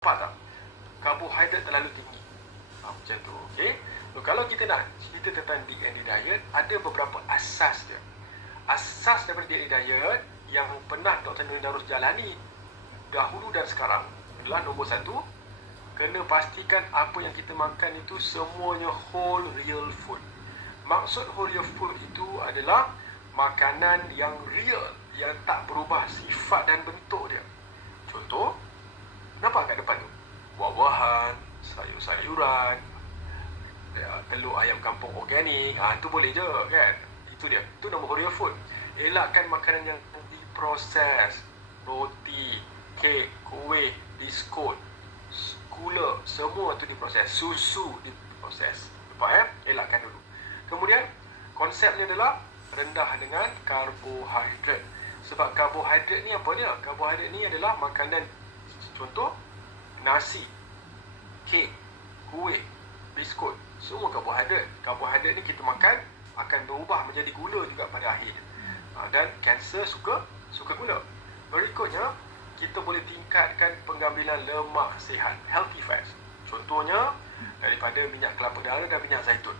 nampak tak? Karbohidrat terlalu tinggi. Macam tu, okey. So, kalau kita nak cerita tentang D&D diet, ada beberapa asas dia. Asas daripada D&D diet yang pernah Dr. Nurin Darus jalani dahulu dan sekarang adalah nombor satu, kena pastikan apa yang kita makan itu semuanya whole real food. Maksud whole real food itu adalah makanan yang real, yang tak berubah sifat dan bentuk dia. Contoh, nampak kat depan tu, buah-buahan, sayur-sayuran, telur ayam kampung organik, itu boleh je kan. Itu dia, itu nama whole real food. Elakkan makanan yang diproses, roti, kek, kuih, biskut, gula, semua tu diproses. Susu diproses. Nampak elakkan dulu. Kemudian konsepnya adalah rendah dengan karbohidrat. Sebab karbohidrat ni apa dia? Karbohidrat ni adalah makanan, contoh nasi, kek, kuih, biskut, semua karbohidrat. Karbohidrat ni kita makan akan berubah menjadi gula juga pada akhir. Dan kanser suka gula. Berikutnya, kita boleh tingkatkan pengambilan lemak sihat, healthy fats. Contohnya daripada minyak kelapa darah dan minyak zaitun.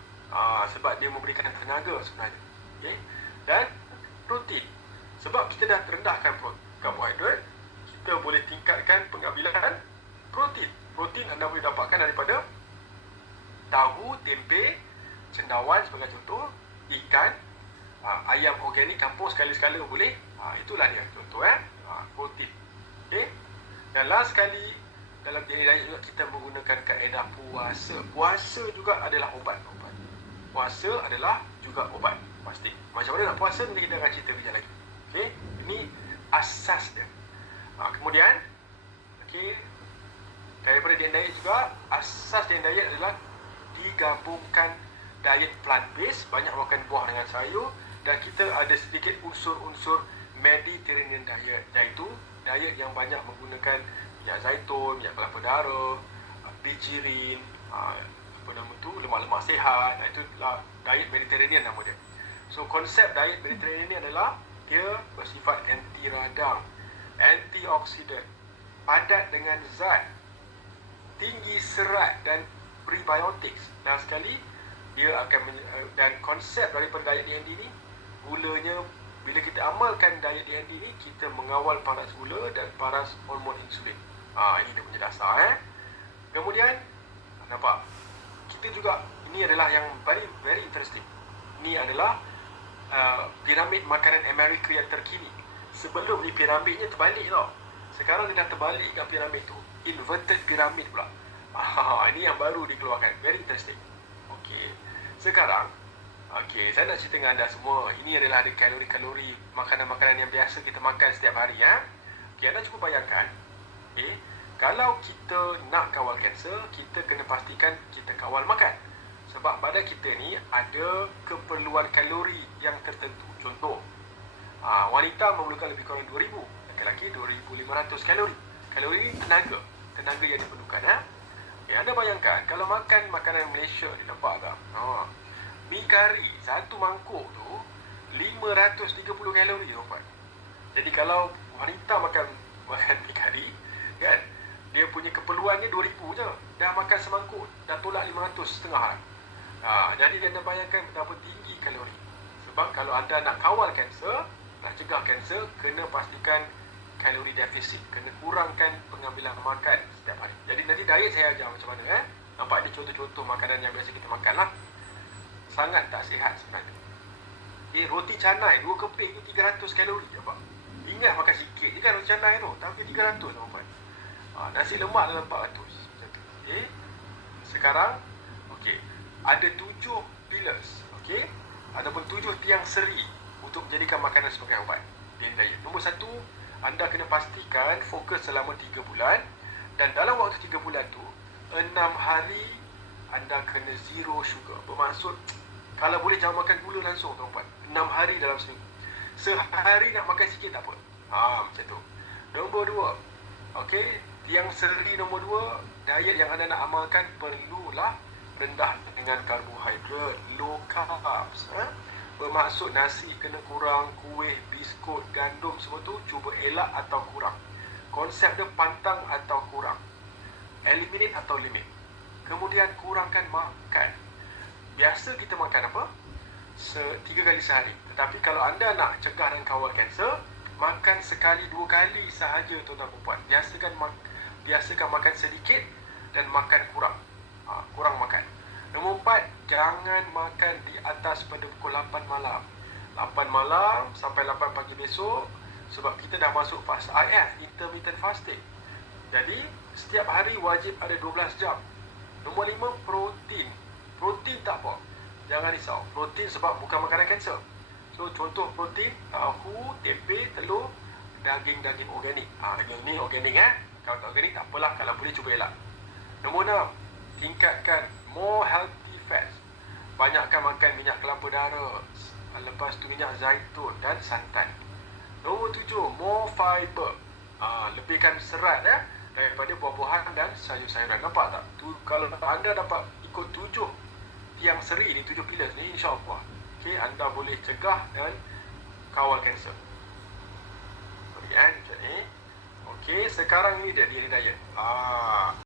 Sebab dia memberikan tenaga sebenarnya. Okay? Dan protein. Sebab kita dah rendahkan karbohidrat, kita boleh tingkatkan pengambilan protein. Protein anda boleh dapatkan daripada tahu, tempe, cendawan sebagai contoh, ikan, ayam organik kampung sekali-sekala boleh. Itulah dia contoh protein. Okay? Dan last sekali, dalam diet juga kita menggunakan kaedah puasa. Puasa juga adalah obat. Puasa adalah juga obat. Pasti. Macam mana nak puasa, nanti kita akan cerita bijak lagi. Okay? Ini asas dia. Kemudian, okay, daripada diet juga, asas diet adalah digabungkan diet plant-based, banyak makan buah dengan sayur, dan kita ada sedikit unsur-unsur Mediterranean diet, iaitu diet yang banyak menggunakan minyak zaitun, minyak kelapa darah, bijirin, lemak-lemak sihat. Itulah diet Mediterranean nama dia. So konsep diet Mediterranean ni adalah dia bersifat anti radang, antioksidan, padat dengan zat, tinggi serat dan prebiotics. Dan sekali dia akan dan konsep daripada diet D&D ni, gulanya, bila kita amalkan diet D&D ni, kita mengawal paras gula dan paras hormon insulin. Ini dia punya dasar. Kemudian nampak, kita juga, ini adalah yang very interesting. Ini adalah piramid makanan Amerika yang terkini. Sebelum ni piramidnya terbalik tau. Sekarang dia dah terbalikkan piramid tu, inverted pyramid pula. Ini yang baru dikeluarkan, very interesting. Okey, sekarang saya nak cerita dengan anda semua. Ini adalah ada kalori-kalori makanan-makanan yang biasa kita makan setiap hari. Okey, anda cuba bayangkan, kalau kita nak kawal kanser, kita kena pastikan kita kawal makan. Sebab badan kita ni ada keperluan kalori yang tertentu. Contoh, wanita memerlukan lebih kurang 2,000, lelaki 2,500 kalori. Kalori ni tenaga yang diperlukan. Anda bayangkan, kalau makan makanan Malaysia ni, nampak tak? Mi kari, satu mangkuk tu 530 kalori, tuan. Jadi kalau wanita makan mi kari, kan, dia punya keperluannya 2,000 je. Dah makan semangkuk, dah tolak 500 setengah. Jadi anda bayangkan betapa tinggi kalori. Sebab kalau anda nak kawal kanser, nak cegah kanser, kena pastikan kalori defisit, kena kurangkan pengambilan makan setiap hari. Jadi nanti diet saya ajar macam mana. Nampak ada contoh-contoh makanan yang biasa kita makan lah. Sangat tak sihat sebenarnya. Roti canai 2 keping tu 300 kalori je, Pak. Ingat makan sikit je kan roti canai tu, tapi 300 nampak. Nasi lemak dalam 400. Sekarang, ada 7 pillars, ataupun 7 tiang seri untuk menjadikan makanan sebagai ubat diet. Nombor 1, anda kena pastikan fokus selama 3 bulan. Dan dalam waktu 3 bulan tu, 6 hari anda kena zero sugar. Bermaksud, kalau boleh jangan makan gula langsung, tuan-tuan. 6 hari dalam seminggu. Sehari nak makan sikit tak apa. Macam tu. Nombor 2, tiang seri nombor 2, diet yang anda nak amalkan perlulah rendah dengan karbohidrat, low carbs. Bermaksud nasi kena kurang, kuih, biskut, gandum semua tu cuba elak atau kurang. Konsep dia pantang atau kurang. eliminate atau limit. Kemudian kurangkan makan. Biasa kita makan apa? 3 kali sehari. Tetapi kalau anda nak cegah dan kawal kanser, makan sekali 2 kali sahaja tuan-tuan dan puan. Biasakan makan sedikit dan makan kurang. Kurang makan. Nombor 4, jangan makan di atas pada pukul 8 malam. 8 malam sampai 8 pagi besok, sebab kita dah masuk fasa IF, intermittent fasting. Jadi setiap hari wajib ada 12 jam. Nombor 5, protein. Protein tak apa, jangan risau. Protein sebab bukan makanan kanser. So contoh protein, tahu, tempe, telur, daging-daging organik. Ini organik Kalau tak organik tak apalah, kalau boleh cuba elak. Nombor 6, tingkatkan more healthy fats. Banyakkan makan minyak kelapa darah, lepas tu minyak zaitun dan santan. Nombor 7, more fiber. Lebihkan serat daripada buah-buahan dan sayur-sayuran. Nampak tak? Kalau anda dapat ikut 7 tiang seri ni, 7 pillars ni, insya-Allah, anda boleh cegah dan kawal kanser. Okey, sekarang ni dia diet.